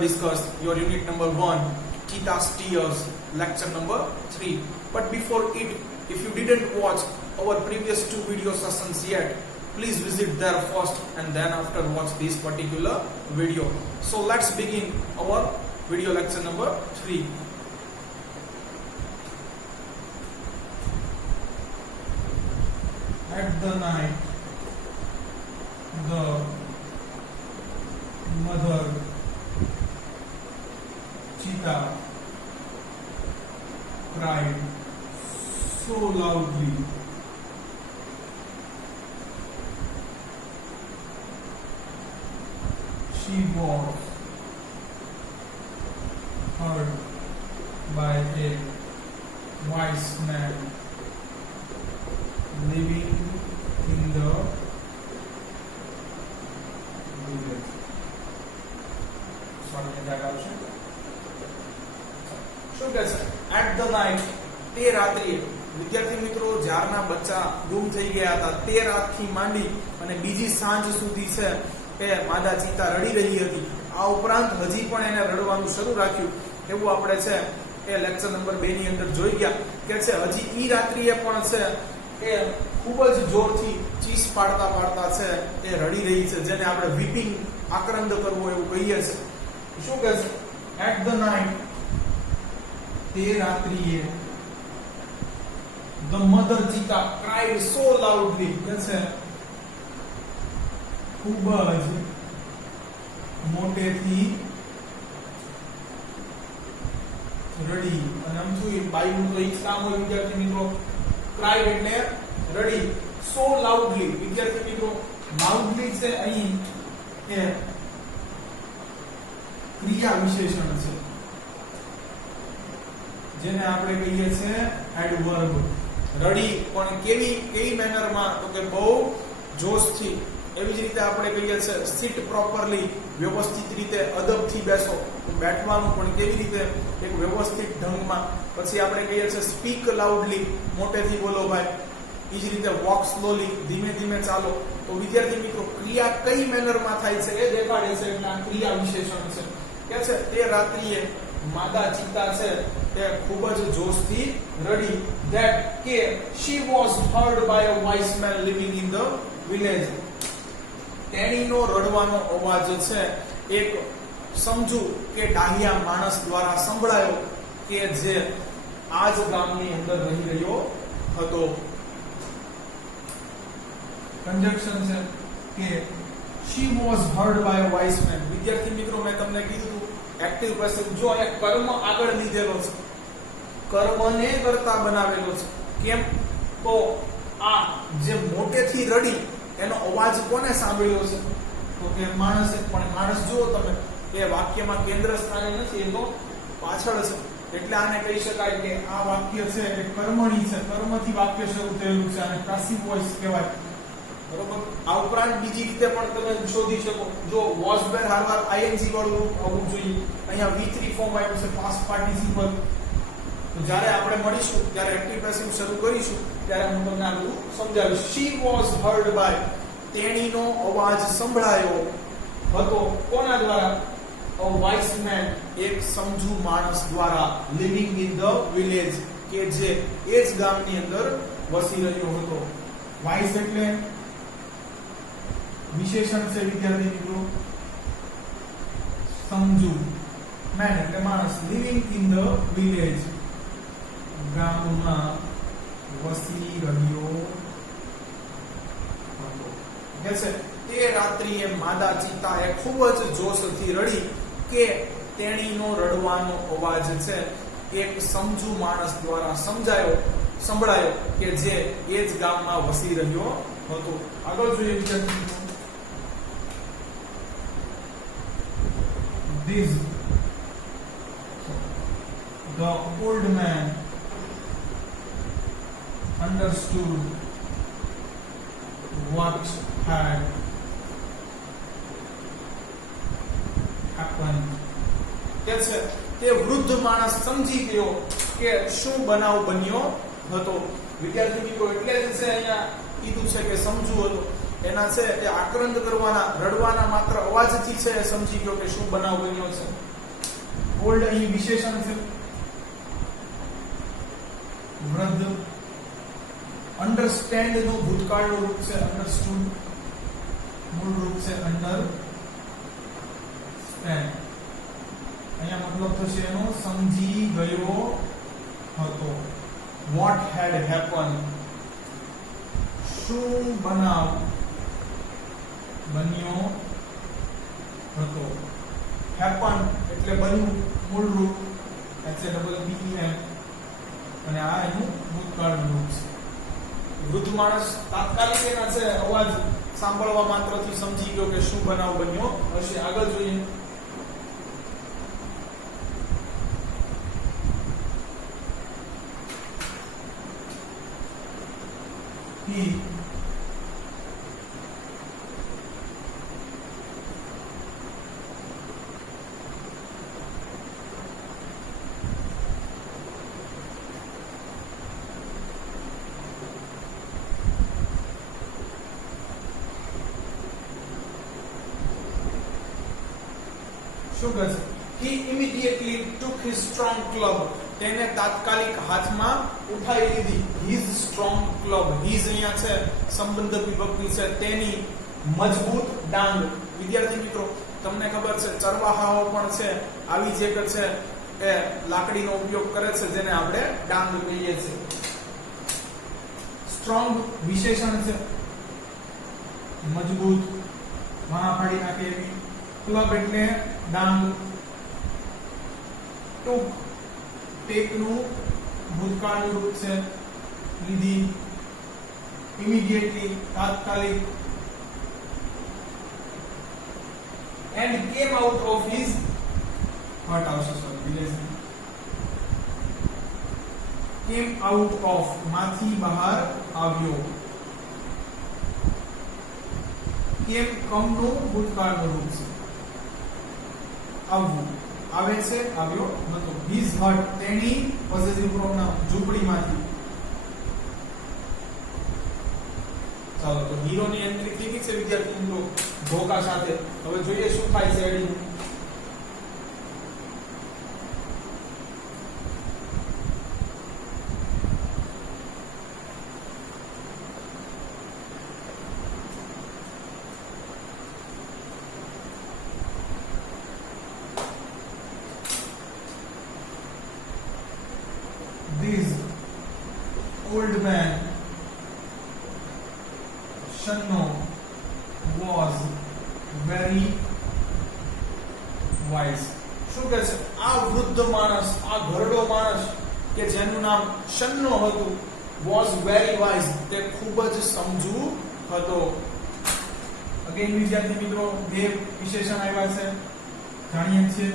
discussed your unit number 1, Cheetah's Tears, lecture number 3. But before it, if you didn't watch our previous 2 video sessions yet, please visit there first and then after watch this particular video. So let's begin our video lecture number 3. At the night, the mother cheetah cried so loudly she was heard by a wise man living in the village. શું કહે છે? At the night, તે રાત્રિએ. વિદ્યાર્થી મિત્રો, જ્યારના બચ્ચા ગુમ થઈ ગયા હતા તે રાતથી માંડી અને બીજી સાંજ સુધી છે એ માદા ચિત્તા રડી રહી હતી. આ ઉપરાંત હજી પણ એને રડવાનું શરૂ રાખ્યું એવું આપણે છે એ લેક્ચર નંબર 2 ની અંદર જોઈ ગયા કે છે હજી ઈ રાત્રિએ પણ છે એ ખૂબ જ જોરથી ચીસ પાડતા પાડતા છે એ રડી રહી છે, જેને આપણે વીપિંગ, આક્રંદ કરવો એવું કહીએ છીએ. શું કહે છે? એટ ધ નાઇટ, તે રાત્રિએ, the mother cheetah cried so loudly, કે છે ખૂબ જ મોટેથી રડી. અને આમ શું બાઈનું તો ઈ કામ હોય વિદ્યાર્થી મિત્રો, ક્રાઇડ એટલે રડી. સો લાઉડલી, વિદ્યાર્થી મિત્રો, લાઉડલી છે અહીં એ ક્રિયા વિશેષણ છે જેને આપણે કહીએ છીએ એડવર્બ. રડી પણ કેવી મેનરમાં, તો કે બહુ જોશથી. એવી જ રીતે આપણે કહીએ છીએ સિટ પ્રોપરલી, વ્યવસ્થિત રીતે, અદબથી બેસો. બેઠવાનું પણ કેવી રીતે? એક વ્યવસ્થિત ઢંગમાં. પછી આપણે કહીએ છીએ સ્પીક લાઉડલી, મોટેથી બોલો ભાઈ. એ જ રીતે વોક સ્લોલી, ધીમે ધીમે ચાલો. તો વિદ્યાર્થી મિત્રો, ક્રિયા કઈ મેનરમાં થાય છે એ દેખાડે છે, એટલે આ ક્રિયા વિશેષણ છે. કે છે તે રાત્રિએ માદા ચિત્તા છે તે ખૂબ જ જોશથી રડી. ધેટ કે she was heard by a wise man living in the village. તેણીનો રડવાનો અવાજ છે એક સમજુ કે ડાહ્યા માણસ દ્વારા સંભળાયો કે જે આ જ ગામની અંદર રહી રહ્યો હતો. કંજક્શન છે કે she was heard by a wise man. વિદ્યાર્થી મિત્રો, મેં તમને કીધું એક્ટિવ પેસિવ, જો એક કર્મ આગળ લીધેલો છે, કર્મને કરતા બનાવેલો છે. કેમ? તો આ જે મોટેથી રડી એનો અવાજ કોને સાંભળ્યો છે? તો કે માણસે. પણ માણસ જુઓ તમે, એ વાક્યમાં કેન્દ્ર સ્થાને નથી, એ તો પાછળ છે. એટલે આને કહી શકાય કે આ વાક્ય છે એ કર્મણી છે, કર્મથી વાક્ય શરૂ થયેલું છે, અને પેસિવ વોઇસ કહેવાય. બરોબર. આ ઉપરાંત બીજી રીતે પણ તમે શોધી શકો. જો વોઝ વેર હારવાર આઈએનજી વાળું આવવું જોઈએ. અહીંયા V3 ફોર્મ આવ્યું છે, પાસ્ટ પાર્ટિસિપલ. તો જ્યારે આપણે મળીશું ત્યારે એક્ટિવ પેસિવ શરૂ કરીશું ત્યારે હું તમને આ બધું સમજાવીશ. she was heard by, તેણીનો અવાજ સંભળાયો હતો. કોના દ્વારા? a wise man, એક સમજુ માણસ દ્વારા. living in the village, કે જે એ જ ગામની અંદર વસી રહ્યો હતો. wise એટલે વિશેષણ છે વિદ્યાર્થી મિત્રો. સમજુ, man એટલે માણસ. living in the village, ગામમાં વસી રહ્યો હતો. કે છે તે રાત્રિએ માદા ચિત્તાએ ખૂબ જ જોશથી રડી કે તેણીનો રડવાનો અવાજ છે એક સમજુ માણસ દ્વારા સંભળાયો કે જે એ જ ગામમાં વસી રહ્યો હતો. આગળ જોઈએ વિદ્યાર્થી મિત્રો. This, the old man understood what had happened. કે છે તે વૃદ્ધ માણસ સમજી ગયો કે શું બનાવ બન્યો હતો. વિદ્યાર્થી મિત્રો, એટલે જ છે અહીંયા કીધું છે કે સમજુ હતો. એના છે એ આક્રંદ કરવાના, રડવાના માત્ર અવાજથી છે એ સમજી ગયો કે શું બનાવ બન્યો છે. ઓલ્ડ અહીં વિશેષણ છે, વૃદ્ધ. અન્ડરસ્ટેન્ડ નું ભૂતકાળનું રૂપ છે અન્ડરસ્ટુડ, મૂળ રૂપ છે અન્ડરસ્ટેન્ડ. અહીંયા મતલબ થશે એનો સમજી ગયો હતો. વોટ હેડ હેપન, શું બનાવ બન્યો હતો. હેપન એટલે બન્યું, મૂળ રૂપ HAPPEN, અને આ એનું ભૂતકાળનું રૂપ છે. વૃદ્ધ માણસ તાત્કાલિક એના છે અવાજ સાંભળવા માત્રથી સમજી ગયો કે શું બનાવ બન્યો હશે. આગળ જોઈએ. He શું કહે છે? He immediately took his strong club. તેને તાત્કાલિક હાથમાં ઉઠાવી લીધી. His strong club. His અહીંયા છે સંબંધ વિભક્તિ છે, તેની મજબૂત ડાંગ. વિદ્યાર્થી મિત્રો, તમને ખબર છે ચરવાહાઓ પણ છે આવી જ એક છે એ લાકડીનો ઉપયોગ કરે છે જેને આપણે ડાંગ કહીએ છીએ. સ્ટ્રોંગ વિશેષણ છે, મજબૂત, મહાફાડી નાખે એવી. ક્લબ એટલે ડાંગ. ટૂંક, ટેકનું ભૂતકાળનું રૂપ છે લીધી. ઇમિડિયેટલી તાત્કાલિક. And came out of his હટ આવશે, સોરી, કેમ આઉટ ઓફ માંથી બહાર આવ્યો. કેમ કમનું ભૂતકાળનું રૂપ છે આવવું. આવે છે, આવ્યો નતો. હિઝ હટ તેની પોઝિટિવ પ્રોનાઉન ઝૂંપડીમાંથી. ચાલો તો હીરોની એન્ટ્રી થઈ ગઈ છે વિદ્યાર્થી મિત્રો ધોકા સાથે. હવે જોઈએ શું થાય છે adding. This old man Shanno was very wise. શું કહે છે? આ વૃદ્ધ માણસ, આ ઘરડો માણસ કે જેનું નામ શન્નો હતું, was very wise, તે ખૂબ જ સમજુ હતો. અગેન વિદ્યાર્થી મિત્રો બે વિશેષણ આવ્યા છે, જાણીએ છીએ.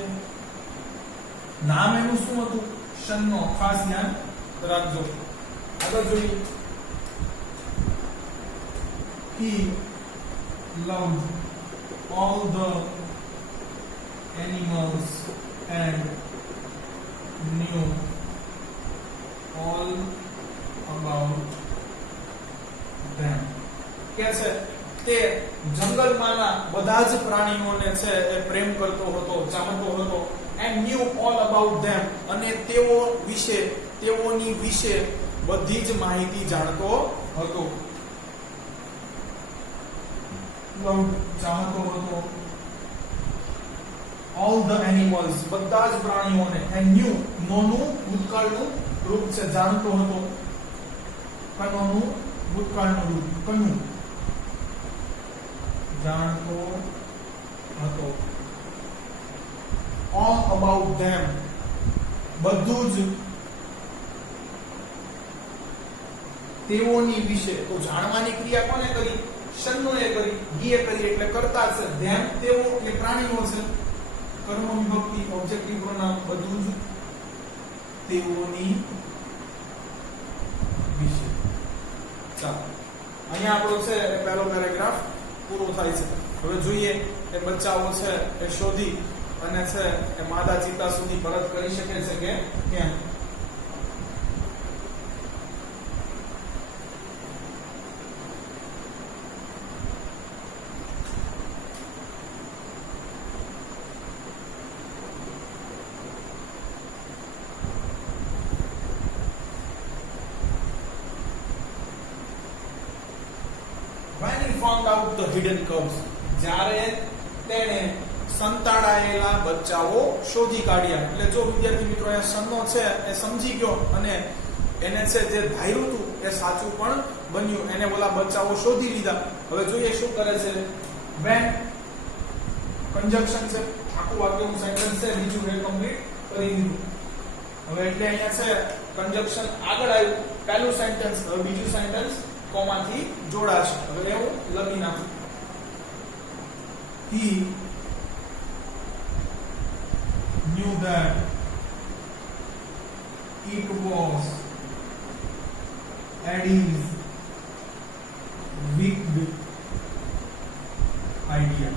નામ એનું શું હતું? શન્નો. ખાસ ધ્યાન રાખજો. આગળ જોઈએ. He loved all the animals and knew all about them. કે છે તે જંગલમાંના બધા જ પ્રાણીઓને છે એ પ્રેમ કરતો હતો, ચાહતો હતો. and knew all about them, અને તેઓ વિશે, તેઓની વિશે બધી જ માહિતી જાણતો હતો. ચાહતો હતો. all the animals, બધા જ પ્રાણીઓને. and knew, નોનું ભૂતકાળનું રૂપ છે, જાણતો હતો. કનોનું ભૂતકાળનું રૂપ કનુ, જાણતો હતો. all about them, બધું જ તેઓની વિશે. તો જાણવાની ક્રિયા કોને કરી? શન્નોએ કરી. હીએ કરી એટલે કરતા છે. them તેઓ એ પ્રાણીઓ છે. કર્મ વિભક્તિ, ઓબ્જેક્ટિવ પ્રોનાઉન, બધું જ તેઓની વિશે. ચાલો અહીંયા આપણો છે પહેલો પેરેગ્રાફ પૂરો થાય છે. હવે જોઈએ એ બચ્ચાઓ છે એ શોધી અને છે એ માદા ચિત્તા સુધી પરત કરી શકે છે કે કેમ. hidden cubs. જ્યારે તેણે સંતાડાયેલા બચ્ચાઓ શોધી કાઢ્યા. એટલે જો વિદ્યાર્થી મિત્રો એ સંનો છે એ સમજી ગયો અને એને છે જે ધાર્યું હતું એ સાચું પણ બન્યું. એને ઓલા બચ્ચાઓ શોધી લીધા. હવે જોઈએ શું કરે છે. when conjunction છે, આખું વાક્યનું સેન્ટેન્સ છે, બીજું એ કમ્પ્લીટ કરી દીધું. હવે એટલે અહીંયા છે conjunction આગળ આવ્યું, પહેલું સેન્ટેન્સ, હવે બીજું સેન્ટેન્સ કોમાથી જોડાશે. હવે હું લખી નાખું. he knew that it was Eddie's wicked idea.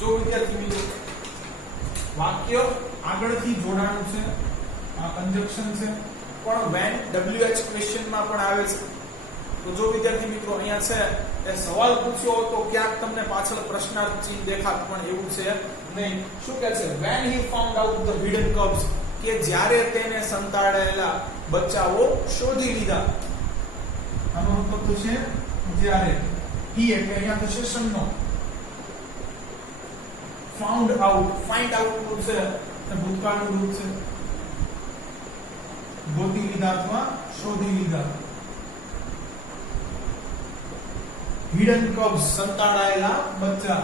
જો વિદ્યાર્થી મિત્રો વાક્ય આગળથી જોડાણું છે, આ કંજક્શન છે, પણ when WH ક્વેશ્ચન માં પણ આવે છે. તો જો વિદ્યાર્થી મિત્રો અહીંયા છે એ સવાલ પૂછ્યો તો ક્યાંક તમને પાછળ પ્રશ્નાર્થ ચિહ્ન દેખાત, પણ એવું છે નહીં. શું કહે છે? when he found out the hidden cubs, કે જ્યારે તેને સંતાડેલા બચ્ચાઓ શોધી લીધા. આનો મતલબ તો છે જ્યારે. he એટલે અહીંયા થશે સંનો. found out, find out રૂપ છે તે ભૂતકાળનું રૂપ છે. ગોતી લીધા અથવા શોધી લીધા. hidden cubs સંતાડાયેલા બચ્ચા.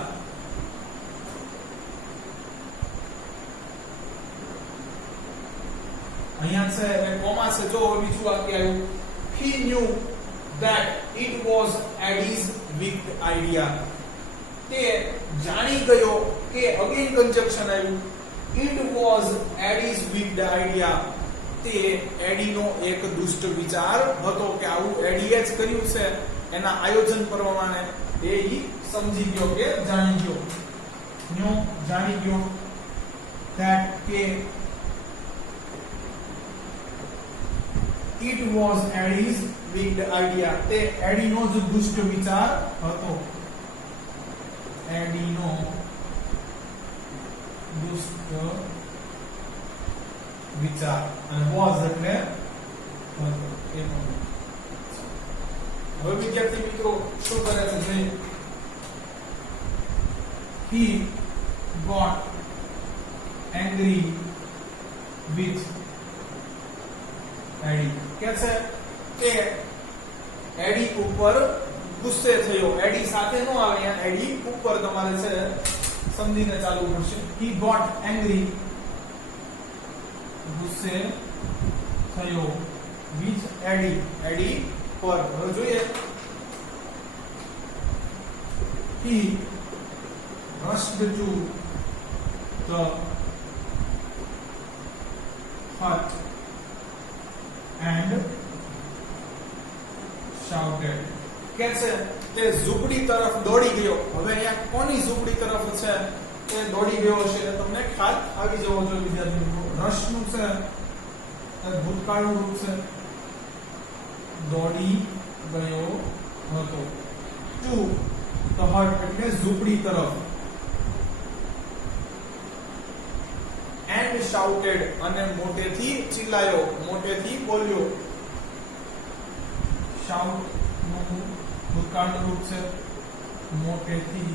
અહીંયા છે એ કોમા છે. જો બીજું વાક્ય આવ્યું. he knew that it was Eddie's wicked idea. તે જાણી ગયો કે અગેન કંજક્શન આવ્યું. it was Eddie's wicked idea. તે એડીનો એક દુષ્ટ વિચાર હતો કે આવું એડીએ જ કર્યું છે. એના આયોજન પ્રમાણે એ સમજી ગયો કે જાણી ગયો. ન્યુ જાણી ગયો. that કે it was Eddie's wicked idea. તે એડીનો જ દુષ્ટ વિચાર હતો. એડીનો દુષ્ટ વિચાર. અને was એટલે હતો. હવે વિદ્યાર્થી મિત્રો શું કરે છે જોઈએ. he got angry with Eddie. કે છે કે એડી ઉપર ગુસ્સે થયો. એડી સાથે નો આવે, અહીંયા એડી ઉપર તમારે છે સમજીને ચાલુ પડશે. he got angry, ગુસ્સે થયો, with Eddie, એડી પર. હવે જોઈએ. he rushed to the hut and shouted. કે છે તે ઝૂંપડી તરફ દોડી ગયો. હવે અહીંયા કોની ઝૂંપડી તરફ છે તે દોડી ગયો છે એ તમને ખ્યાલ આવી જવો જોઈએ વિદ્યાર્થી મિત્રો. રશ નું છે તે ભૂતકાળનું રૂપ છે. દોડી ગયો હતો. ટુ the hut એટલે ઝૂંપડી તરફ. and shouted અને મોટેથી ચિલ્લાયો, મોટેથી બોલ્યો. shout નું ભૂતકાળનું રૂપ છે. મોટેથી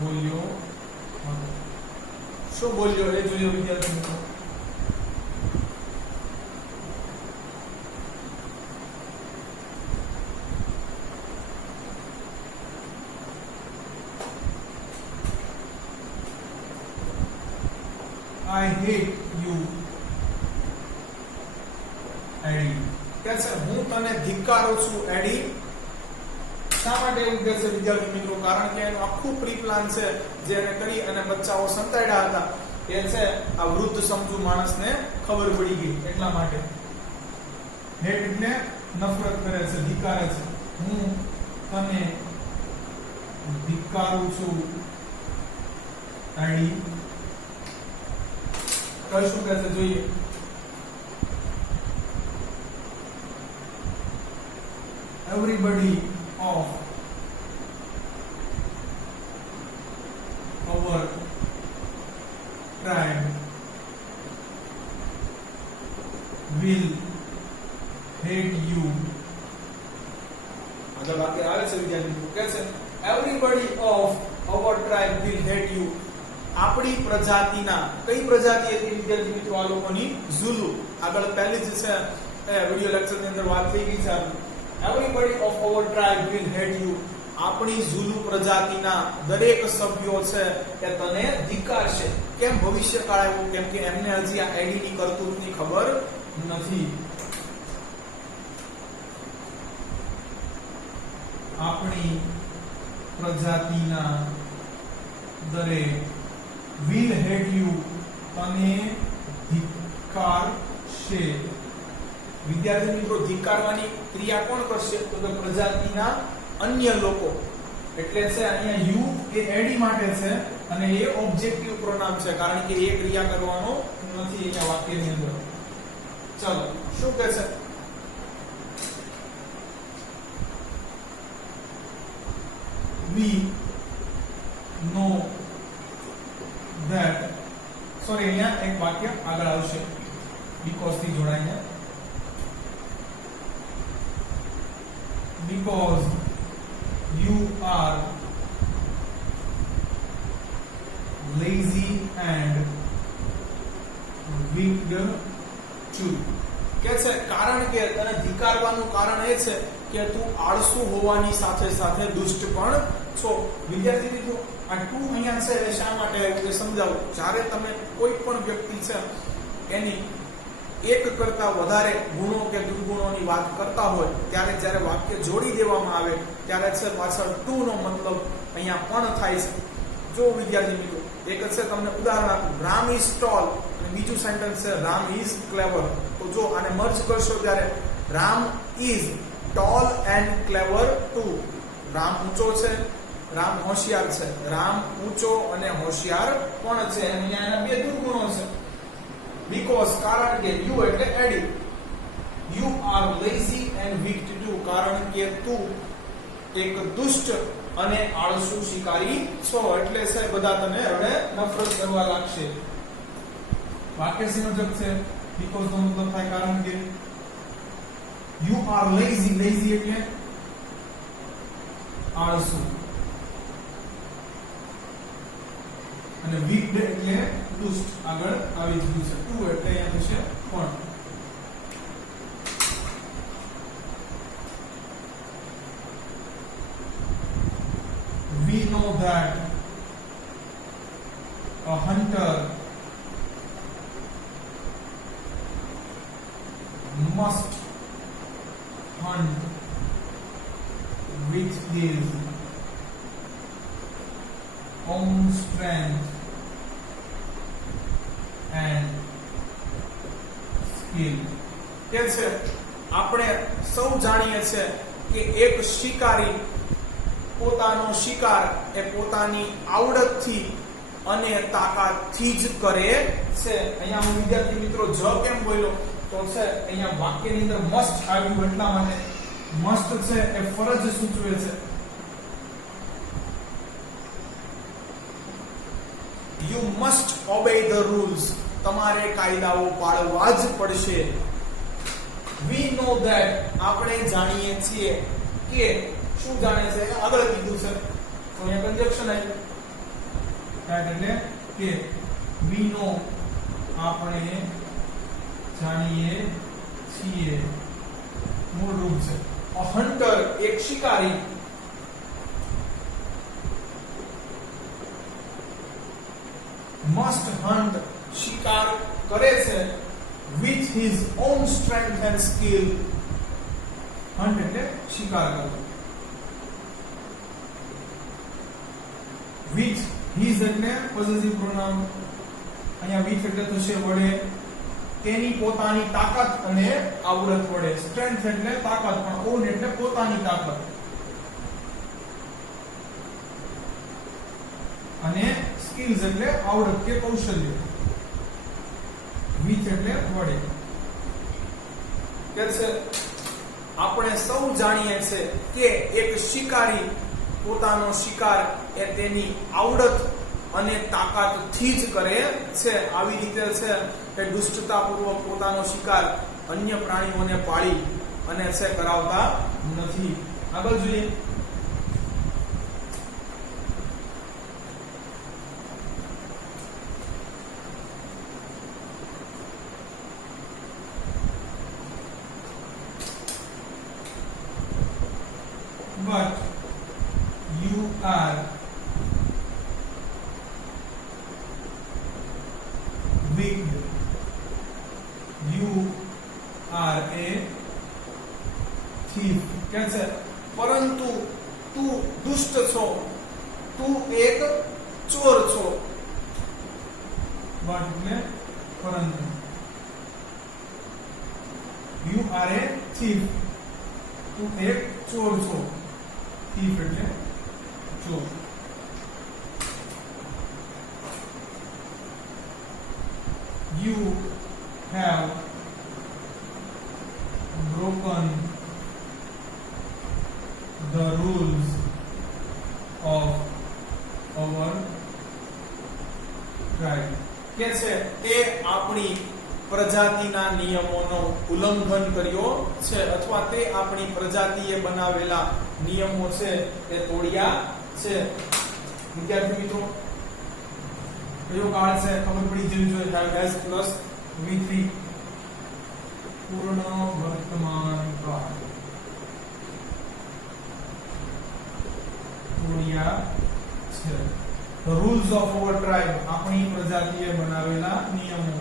બોલ્યો હતો. શું બોલ્યો એ જોઈએ વિદ્યાર્થી મિત્રો. I hate you, Eddie. કે છે હું તને ધિક્કારું છું એડી. શા માટે એવું કહે છે વિદ્યાર્થી મિત્રો? કારણ કે એનું આખું પ્રી પ્લાન છે જે એને કરી અને બચ્ચાઓ સંતાડ્યા હતા એ છે આ વૃદ્ધ સમજુ માણસને ખબર પડી ગઈ એટલા માટે. હેટ એટલે નફરત કરે છે, ધિક્કારે છે. હું તને ધિક્કારું છું એડી. શું કહે છે જોઈએ. everybody of our tribe will hate you. આગળ વાક્ય આવે છે વિદ્યાર્થી. કે છે everybody of our tribe will hate you. આપણી પ્રજાતિના, કઈ પ્રજાતિ હતી વિદ્યાર્થી મિત્રો આ લોકોની? ઝુલુ. આગળ પહેલી જ છે વિડિયો લેક્ચર ની અંદર વાત થઈ ગઈ છે. Everybody of our tribe will hate you. આપણી ઝુલુ પ્રજાતિના દરેક સભ્યો છે એ તને ધિક્કારશે. કેમ ભવિષ્યકાળ આવ્યું? કેમ કે એમને હજી આ એડી ની કરતૂતની ખબર નથી. આપણી પ્રજાતિના દરેક will hate you તને ધિક્કારશે. વિદ્યાર્થી મિત્રો ધિક્કારવાની ક્રિયા કોણ કરશે? તો કે પ્રજાતિના અન્ય લોકો. એટલે છે અહીંયા યુ એ એડી માટે છે અને એ ઓબ્જેક્ટિવ પ્રોનાઉન છે, કારણ કે એ ક્રિયા કરવાનો નથી અહીંયા વાક્યની અંદર. ચલો શું કહે છે? we know that, sorry અહીંયા એક વાક્ય આગળ આવશે because થી જોડાઈને, because you are lazy and weak too. કે છે કારણ કે તને ધિક્કારવાનું કારણ એ છે કે તું આળસુ હોવાની સાથે સાથે દુષ્ટ પણ છો. વિદ્યાર્થી મિત્રો આ ટુ અહીંયા છે એ શા માટે આવ્યું એ સમજાવું. જ્યારે તમે કોઈ પણ વ્યક્તિ છે એની એક કરતા વધારે ગુણો કે દુર્ગુણોની વાત કરતા હોય ત્યારે જ્યારે વાક્ય જોડી દેવામાં આવે ત્યારે છે પાછળ ટુ નો મતલબ અહીંયા પણ થાય છે. જો વિદ્યાર્થી મિત્રો એક છે તમને ઉદાહરણ આપું, રામ ઇઝ ટોલ અને બીજું સેન્ટેન્સ છે રામ ઇઝ ક્લેવર. તો જો આને મર્જ કરશો ત્યારે Ram is tall and clever too. Ram ઊંચો છે, રામ હોશિયાર છે. રામ ઊંચો અને હોશિયાર પણ છે. અહીંયા એના બે દુર્ગુણો છે. બીકોઝ કારણ કે યુ એટલે એડી. You are lazy and weak to do. કારણ કે તું એક દુષ્ટ અને આળસુ શિકારી છો. એટલે છે બધા તને હવે નફરત કરવા લાગશે. વાક્ય સંયોજક છે. બીકોઝ નો મતલબ થાય કારણ કે. You are lazy. લેઝી એટલે આળસુ. અને વીક એટલે દુષ્ટ. આગળ આવી જ ગયું છે. ટુ એટલે અહીંયા થશે પણ. We know that a hunter must hunt with his own strength and skill. કે છે આપણે સૌ જાણીએ છીએ કે એક શિકારી પોતાનો શિકાર એ પોતાની આવડતથી અને તાકાતથી જ કરે છે. અહીંયા હું વિદ્યાર્થી મિત્રો જ કેમ બોલ્યો તો છે અહીંયા વાક્યની અંદર મસ્ટ આવ્યું એટલા માટે. મસ્ટ છે એ ફરજ સૂચવે છે. You must obey the rules. તમારે કાયદાઓ પાળવા જ પડશે. વી નો ધેટ. આપણે જાણીએ છીએ કે. શું જાણે છે? આગળ કીધું છે તો અહીંયા કંજક્શન આવ્યું. એટલે કે વી નો આપણે જાણીએ છીએ મૂળ રૂપ છે. અ હન્ટર એક શિકારી. મસ્ટ હન્ટ શિકાર કરે છે. with his own strength and skill. Hunt એટલે શિકાર કરવો. with his એટલે પોઝેસિવ પ્રોનાઉન. અહીંયા with એટલે થશે વડે. તેની પોતાની તાકાત અને આવડત વડે. સ્ટ્રેન્થ એટલે તાકાત પણ ઓન એટલે પોતાની તાકાત. અને સ્કિલ્સ એટલે આવડત કે કૌશલ્ય. with એટલે વડે. કે છે આપણે સૌ જાણીએ છે કે એક શિકારી પોતાનો શિકાર એ તેની આવડત અને તાકાતથી જ કરે છે. આવી રીતે છે કે દુષ્ટતાપૂર્વક પોતાનો શિકાર અન્ય પ્રાણીઓને પાળી અને છે કરાવતા નથી. આગળ જોઈએ. wicked. You are a thief. કે છે પરંતુ તું દુષ્ટ છો, તું એક ચોર છો. બટ એટલે પરંતુ. You are a thief. તું એક ચોર છો. thief એટલે ચોર. You have broken the rules of our tribe. કે છે તે આપણી પ્રજાતિના નિયમોનો ઉલ્લંઘન કર્યો છે અથવા તે આપણી પ્રજાતિએ બનાવેલા નિયમો છે તે તોડ્યા છે. વિદ્યાર્થી મિત્રો કયો કાળ છે ખબર પડી જવી જોઈએ. have has plus v3 પૂર્ણ વર્તમાન કાળ તોડ્યા છે. the rules of our tribe આપણી પ્રજાતિએ બનાવેલા નિયમો.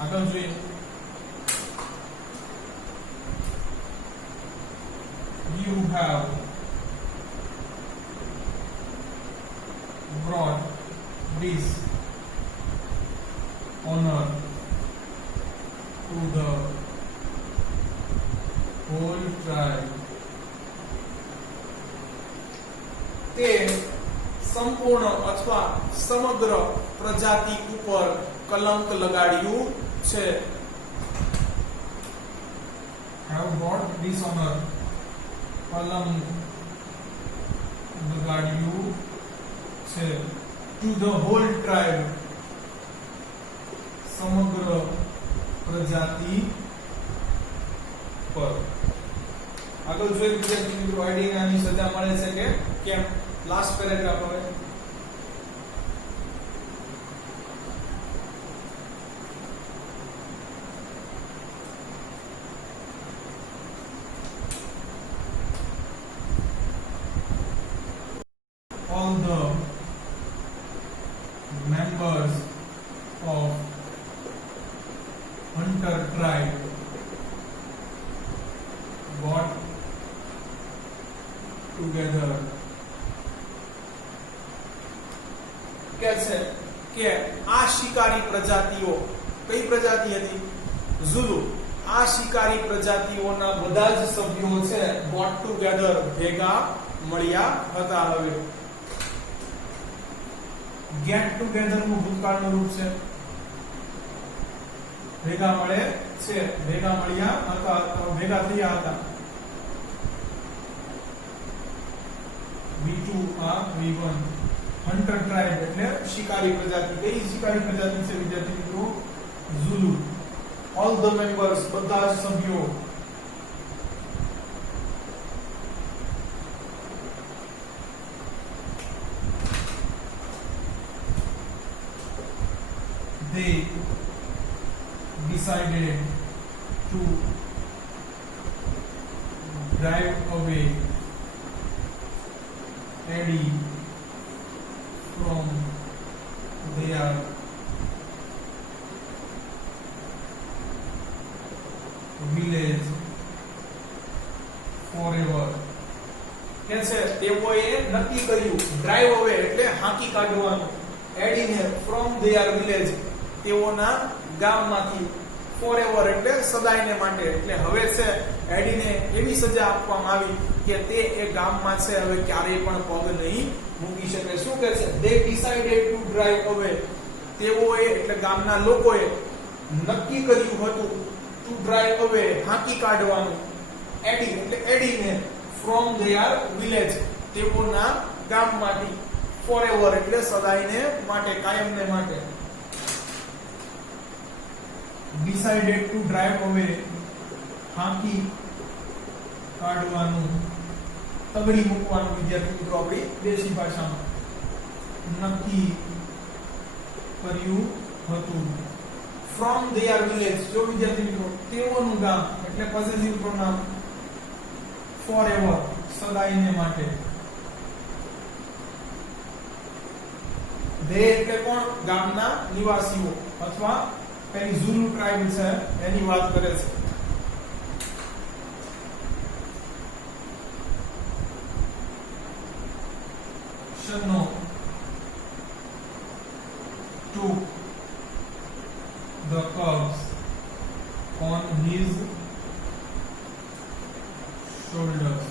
આગળ જોઈએ. You have brought dishonor to the whole tribe. તે સંપૂર્ણ અથવા સમગ્ર પ્રજાતિ ઉપર કલંક લગાડ્યું છે. have brought dishonor કલંક લગાડ્યું છે to the whole tribe સમગ્ર પ્રજાતિ પર. આગળ જોઈએ વિદ્યાર્થી મિત્રો આઈડી આની સજા મળે છે કે કેમ. લાસ્ટ પેરેગ્રાફ હવે. all the members of hunter tribe got together. કે છે કે આ શિકારી પ્રજાતિઓ કઈ પ્રજાતિ હતી? ઝુલુ. આ શિકારી પ્રજાતિઓના બધા જ સભ્યો છે got together ભેગા મળ્યા હતા. હવે get together નું ભૂતકાળનું રૂપ છે ભેગા મળે છે. ભેગા મળ્યા હતા, ભેગા થયા હતા. v2 આ v1. હન્ટર ટ્રાઇબ એટલે શિકારી પ્રજાતિ. કઈ શિકારી પ્રજાતિ છે વિદ્યાર્થી મિત્રો? ઝુલુ. ઓલ ધ મેમ્બર્સ બધા જ સભ્યો they decided to drive away Eddie from their village forever. કે છે તેઓએ નક્કી કર્યું ડ્રાઈવ અવે એટલે હાંકી કાઢવાનું એડીને ફ્રોમ ધેર વિલેજ તેઓના ગામમાંથી ફોરએવર એટલે સદાયને માટે. એટલે હવે છે એડીને એવી સજા આપવામાં આવી કે તે એ ગામમાં છે હવે ક્યારેય પણ પગ નહીં મૂકી શકે. શું કહે છે? they decided to drive away. તેઓએ એટલે ગામના લોકોએ નક્કી કર્યું હતું to drive away હાંકી કાઢવાનું એડી એટલે એડીને ફ્રોમ ધેર વિલેજ તેઓના ગામમાંથી ફોરએવર એટલે સદાયને માટે કાયમને માટે. decided to drive away હાંકી કાઢવાનું તગડી મૂકવાનું વિદ્યાર્થી મિત્રો આપણી દેશી ભાષામાં નક્કી કર્યું હતું. ફ્રોમ ધેર વિલેજ જો વિદ્યાર્થી મિત્રો તેઓનું ગામ એટલે પોસેસિવ પ્રોનાઉન ફોરએવર સદાયને માટે. દે એટલે કોણ? ગામના નિવાસીઓ અથવા પેલી ઝુલુ ટ્રાઇબ છે એની વાત કરે છે. Shunno took the cubs on his shoulders.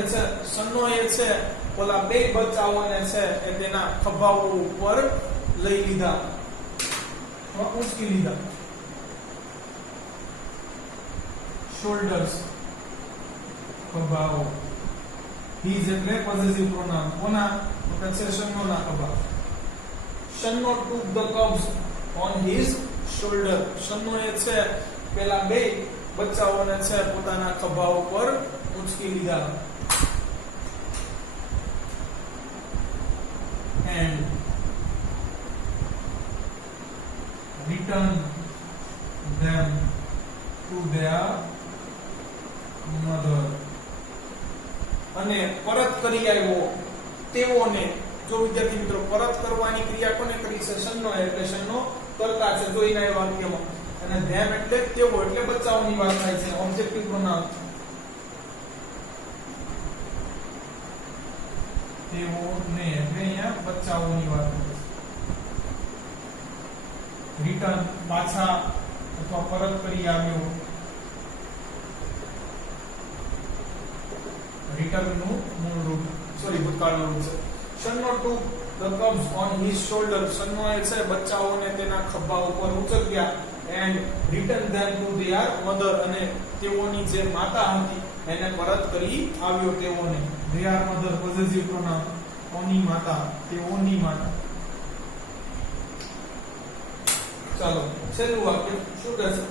એટલે સન્નો એ છે ઓલા બે બચ્ચાઓને છે એ તેના ખભાઓ ઉપર લઈ લીધા અથવા ઉંચકી લીધા. શોલ્ડર્સ ખભાઓ. His એટલે possessive pronoun. કોના? તો કે છે સન્નોના ખભા. સન્નો took the cubs on his shoulder. સન્નો એ છે પેલા બે બચ્ચાઓને છે પોતાના ખભા ઉપર ઉંચકી લીધા. And return them to their mother. અને પરત કરી આવ્યો તેઓને. જો વિદ્યાર્થી મિત્રો પરત કરવાની ક્રિયા કોને કરી છે? સન્નો એટલે સન્નો કરતા છે જોઈના એ વાક્યમાં. અને ધેમ એટલે તેઓ એટલે બચ્ચાઓની વાત થાય છે. Objective pronoun. તેઓને એટલે અહીંયા બચ્ચાઓની વાત કરે છે. રિટર્ન પાછા અથવા પરત કરી આવ્યો. રિટર્ન નું મૂળ રૂપ ભૂતકાળનું રૂપ છે. સન્નો took the cubs on his shoulder. સન્નો એ છે બચ્ચાઓને તેના ખભા ઉપર ઉચક્યા. and return them to their mother. અને તેઓની જે માતા હતી એને પરત કરી આવ્યો તેઓને. their mother possessive pronoun. ઓની માતા, તેઓની માતા. ચાલો છેલ્લું વાક્ય શું કહે છે?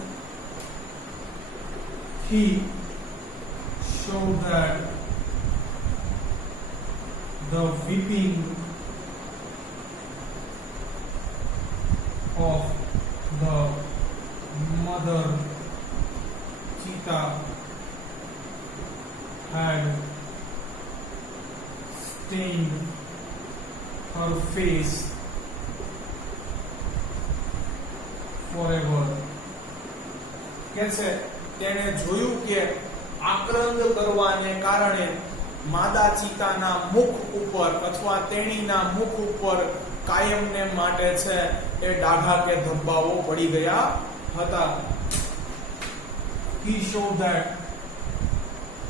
he showed that the whipping of the mother cheetah had stained her face forever. કે છે તેણે જોયું કે આક્રંદ કરવાને કારણે માદા ચિતાના મુખ ઉપર અથવા તેણીના મુખ ઉપર કાયમને માટે છે એ ડાઘા કે ધબ્બાઓ પડી ગયા હતા. He showed that.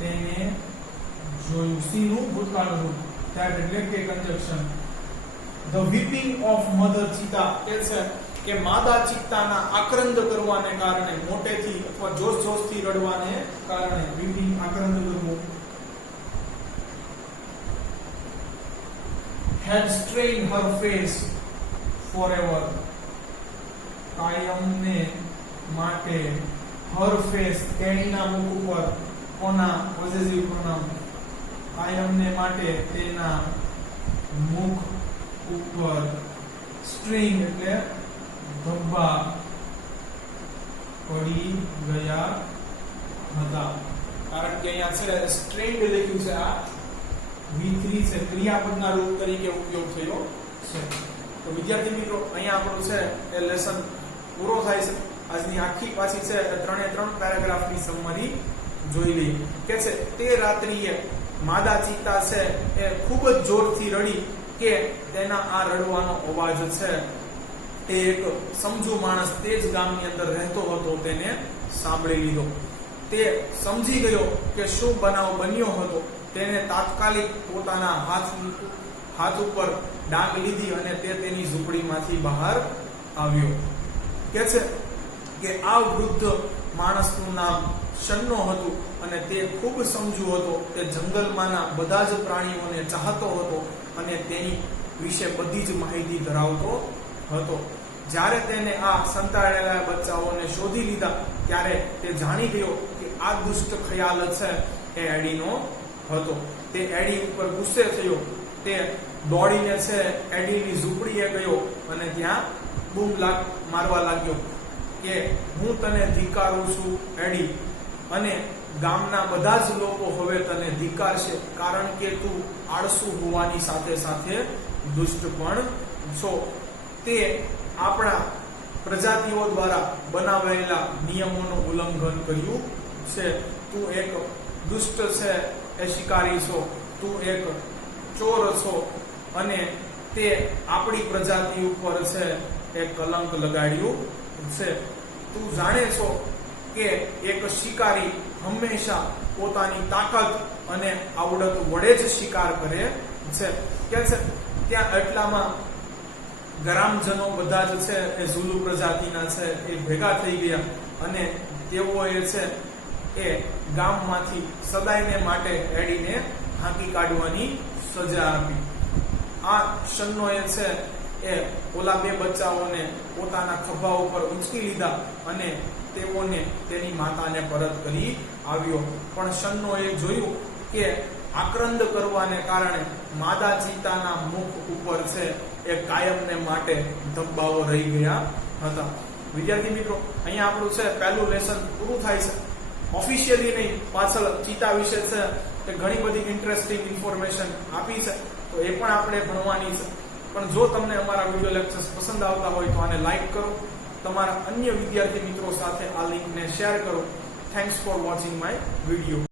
તેને જોયું. સીનું ભૂતકાળનું રૂપ. that એટલે કે conjunction. the whipping of mother cheetah કે છે કે માદા ચિત્તાના આક્રંદ કરવાને કારણે, મોટેથી અથવા જોશથી રડવાને કારણે. whipping આક્રંદ કરવું. had strained her face forever. કાયમને માટે. her face તેણીના મુખ ઉપર. કોના? પોસેસિવ પ્રોનાઉન. કાયમને માટે તેના મુખ ઉપર. સ્ટ્રિંગ એટલે ધબ્બા પડી ગયા હતા. કારણ કે અહીંયા છે સ્ટ્રેન્ડ લખ્યું છે. આ V3 છે, ક્રિયાપદના રૂપ તરીકે ઉપયોગ થયો છે. તો વિદ્યાર્થી મિત્રો અહીંયા આપણું છે એ લેસન પૂરો થાય છે. આજની આખી પાછી છે ત્રણે ત્રણ પેરેગ્રાફની સમરી જોઈ લઈએ. કે છે તે રાત્રિએ માદા ચિત્તા છે એ ખૂબ જ જોરથી રડી કે તેના આ રડવાનો અવાજ છે એ એક સમજુ માણસ તે જ ગામની અંદર રહેતો હતો તેને સાંભળી લીધો. તે સમજી ગયો કે શું બનાવ બન્યો હતો. તેને તાત્કાલિક પોતાના હાથ ઉપર ડાંગ લીધી અને તે તેની ઝૂંપડીમાંથી બહાર આવ્યો. કે છે કે આ વૃદ્ધ માણસનું નામ સન્નો હતું અને તે ખૂબ સમજુ હતો. તે જંગલમાંના બધા જ પ્રાણીઓને ચાહતો હતો અને તેની વિશે બધી જ માહિતી ધરાવતો હતો. જ્યારે તેને આ સંતાડેલા બચ્ચાઓને શોધી લીધા ત્યારે તે જાણી ગયો કે આ દુષ્ટ ખ્યાલ છે એ એડીનો હતો. તે એડી ઉપર ગુસ્સે થયો. તે દોડીને છે એડીની ઝૂંપડીએ ગયો અને ત્યાં બૂમ મારવા લાગ્યો કે હું તને ધિક્કારું છું એડી, અને ગામના બધા જ લોકો હવે તને ધિક્કારશે, કારણ કે તું આળસુ હોવાની સાથે સાથે દુષ્ટ પણ છો. તે આપણા પ્રજાતિઓ દ્વારા બનાવેલા નિયમોનું ઉલ્લંઘન કર્યું છે. તું એક દુષ્ટ છે, એ શિકારી છો, તું એક ચોર છો, અને તે આપણી પ્રજાતિ ઉપર છે એ કલંક લગાડ્યું છે. તું જાણે છો કે એક શિકારી હંમેશા પોતાની તાકાત અને આવડત વડે જ શિકાર કરે છે. કે છે ત્યાં એટલામાં ગ્રામજનો બધા જ છે એ ઝુલુ પ્રજાતિના છે એ ભેગા થઈ ગયા અને તેઓએ છે એ ગામમાંથી સદાયને માટે એડીને હાંકી કાઢવાની સજા આપી. આ શન્નોએ છે એ ઓલા બે બચ્ચાઓને પોતાના ખભા ઉપર ઉંચકી લીધા અને તેઓને તેની માતાને પરત કરી આવ્યો. પણ શન્નોએ જોયું કે આક્રંદ કરવાને કારણે માદા ચિત્તાના મુખ ઉપર છે એ કાયમને માટે ધબ્બાઓ રહી ગયા હતા. વિદ્યાર્થી મિત્રો, અહીંયા આપણું છે પહેલું લેસન પૂરું થાય છે. ઓફિશિયલી નહીં, પાછળ ચિત્તા વિશે છે એ ઘણી બધી ઇન્ટરેસ્ટિંગ ઇન્ફોર્મેશન આપી છે, તો એ પણ આપણે ભણવાની છે. પણ જો તમને અમારા વિડીયો લેક્ચર્સ પસંદ આવતા હોય તો આને લાઈક કરો, તમારા અન્ય વિદ્યાર્થી મિત્રો સાથે આ લિંકને શેર કરો. Thanks for watching my video.